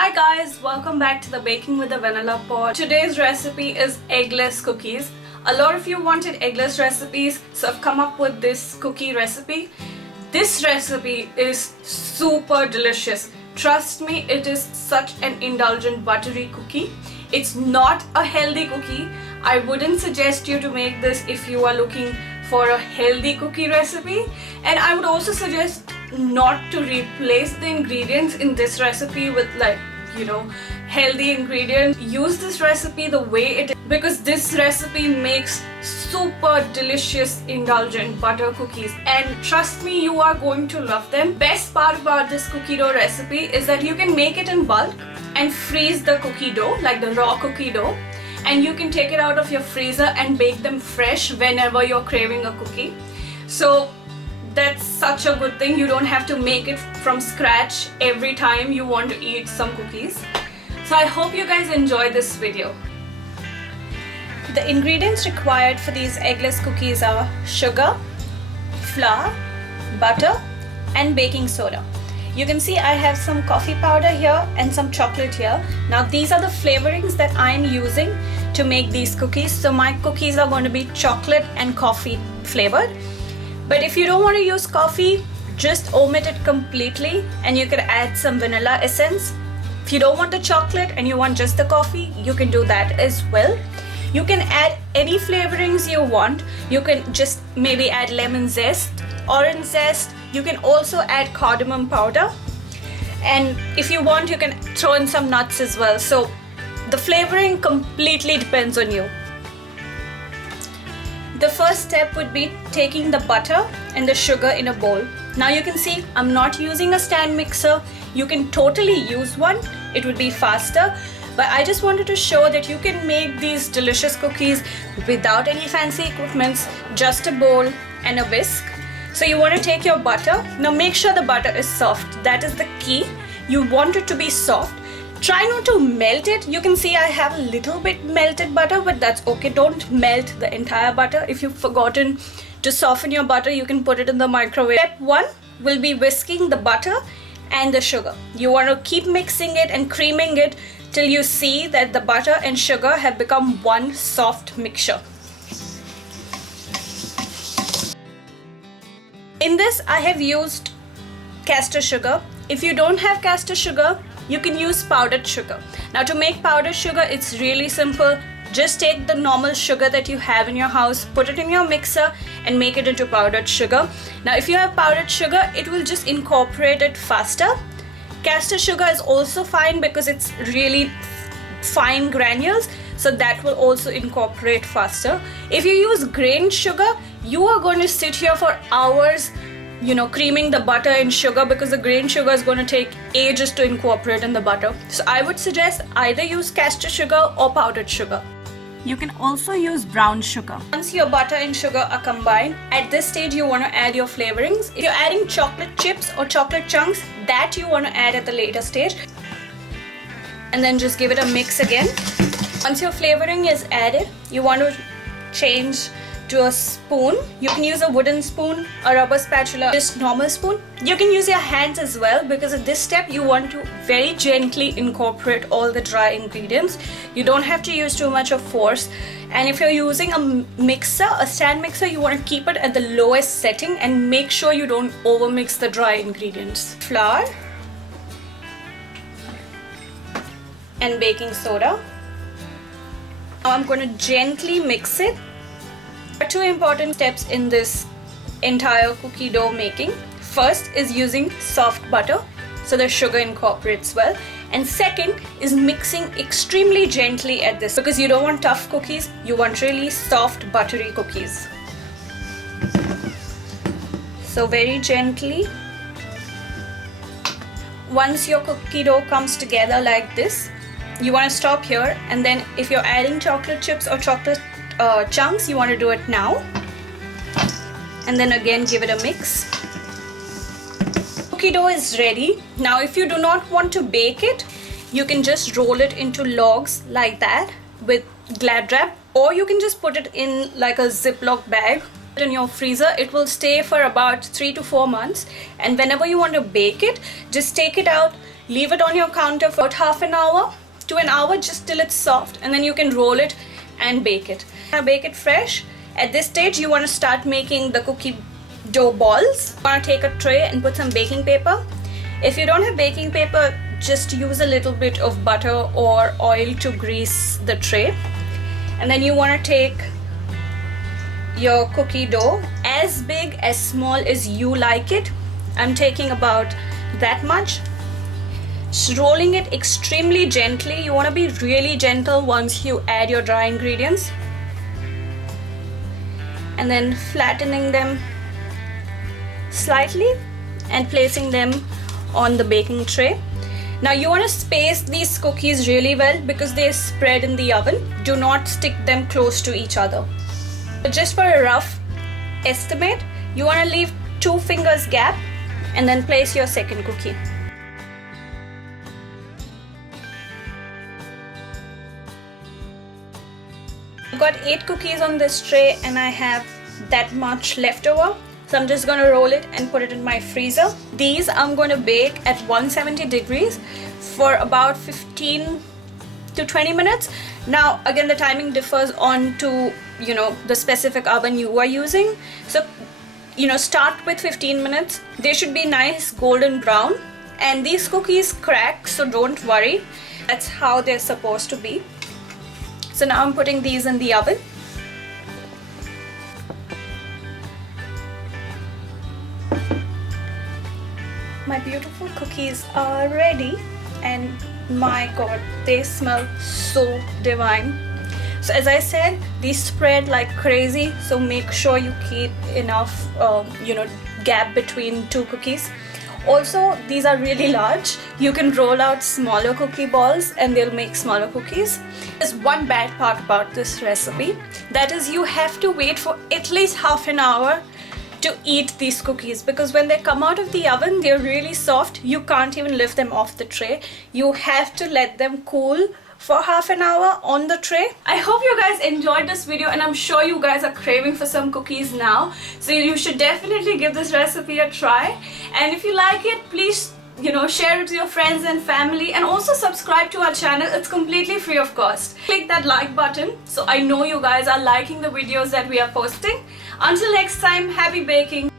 Hi guys, welcome back to the Baking with the Vanilla Pod. Today's recipe is eggless cookies. A lot of you wanted eggless recipes, so I've come up with this cookie recipe. This recipe is super delicious. Trust me, it is such an indulgent buttery cookie. It's not a healthy cookie. I wouldn't suggest you to make this if you are looking for a healthy cookie recipe, and I would also suggest not to replace the ingredients in this recipe with healthy ingredients. Use this recipe the way it is because this recipe makes super delicious indulgent butter cookies, and trust me, you are going to love them. Best part about this cookie dough recipe is that you can make it in bulk and freeze the cookie dough, like the raw cookie dough, and you can take it out of your freezer and bake them fresh whenever you're craving a cookie. So that's such a good thing. You don't have to make it from scratch every time you want to eat some cookies. So I hope you guys enjoy this video. The ingredients required for these eggless cookies are sugar, flour, butter, and baking soda. You can see I have some coffee powder here and some chocolate here. Now these are the flavorings that I'm using to make these cookies. So my cookies are going to be chocolate and coffee flavored. But if you don't want to use coffee, just omit it completely and you can add some vanilla essence. If you don't want the chocolate and you want just the coffee, you can do that as well. You can add any flavorings you want. You can just maybe add lemon zest, orange zest. You can also add cardamom powder, and if you want you can throw in some nuts as well. So the flavoring completely depends on you. The first step would be taking the butter and the sugar in a bowl. Now you can see I'm not using a stand mixer. You can totally use one, it would be faster, but I just wanted to show that you can make these delicious cookies without any fancy equipments, just a bowl and a whisk. So you want to take your butter. Now make sure the butter is soft. That is the key. You want it to be soft. Try not to melt it. You can see I have a little bit melted butter, but that's okay. Don't melt the entire butter. If you've forgotten to soften your butter, you can put it in the microwave. Step 1 will be whisking the butter and the sugar. You want to keep mixing it and creaming it till you see that the butter and sugar have become one soft mixture. In this I have used castor sugar. If you don't have castor sugar, you can use powdered sugar. Now to make powdered sugar, it's really simple. Just take the normal sugar that you have in your house, put it in your mixer and make it into powdered sugar. Now if you have powdered sugar, it will just incorporate it faster. Castor sugar is also fine because it's really fine granules, so that will also incorporate faster. If you use grained sugar, you are going to sit here for hours creaming the butter and sugar, because the grained sugar is going to take ages to incorporate in the butter. So I would suggest either use castor sugar or powdered sugar. You can also use brown sugar. Once your butter and sugar are combined, at this stage you want to add your flavorings. If you're adding chocolate chips or chocolate chunks, that you want to add at the later stage. And then just give it a mix again. Once your flavoring is added, you want to change to a spoon. You can use a wooden spoon, a rubber spatula, just normal spoon. You can use your hands as well, because at this step you want to very gently incorporate all the dry ingredients. You don't have to use too much of force. And if you're using a mixer, a stand mixer, you want to keep it at the lowest setting and make sure you don't overmix the dry ingredients. Flour and baking soda. Now I'm going to gently mix it. There are two important steps in this entire cookie dough making. First is using soft butter so the sugar incorporates well, and second is mixing extremely gently at this, because you don't want tough cookies, you want really soft buttery cookies. So very gently. Once your cookie dough comes together like this, you want to stop here, and then if you're adding chocolate chips or chocolate chunks, you want to do it now, and then again give it a mix. Cookie dough is ready. Now if you do not want to bake it, you can just roll it into logs like that with Glad wrap, or you can just put it in like a Ziploc bag in your freezer. It will stay for about 3 to 4 months, and whenever you want to bake it, just take it out Leave it on your counter for about half an hour to an hour, just till it's soft, and then you can roll it and bake it. Bake it fresh. At this stage, you want to start making the cookie dough balls. You want to take a tray and put some baking paper. If you don't have baking paper, just use a little bit of butter or oil to grease the tray. And then you want to take your cookie dough, as big, as small as you like it. I'm taking about that much. Just rolling it extremely gently. You want to be really gentle once you add your dry ingredients. And then flattening them slightly and placing them on the baking tray. Now you want to space these cookies really well because they spread in the oven. Do not stick them close to each other. Just for a rough estimate, you want to leave 2 fingers gap and then place your second cookie. I've got 8 cookies on this tray and I have that much left over. So I'm just going to roll it and put it in my freezer. These I'm going to bake at 170 degrees for about 15 to 20 minutes. Now again, the timing differs on to the specific oven you are using. So start with 15 minutes. They should be nice golden brown, and these cookies crack, so don't worry. That's how they're supposed to be. So now I'm putting these in the oven. My beautiful cookies are ready, and my god, they smell so divine. So as I said, these spread like crazy, so make sure you keep enough gap between 2 cookies. Also, these are really large. You can roll out smaller cookie balls and they'll make smaller cookies. There's one bad part about this recipe, that is you have to wait for at least half an hour to eat these cookies, because when they come out of the oven, they're really soft. You can't even lift them off the tray. You have to let them cool for half an hour on the tray. I hope you guys enjoyed this video, and I'm sure you guys are craving for some cookies now. So you should definitely give this recipe a try. And if you like it, please share it to your friends and family, and also subscribe to our channel. It's completely free of cost. Click that like button so I know you guys are liking the videos that we are posting. Until next time, happy baking.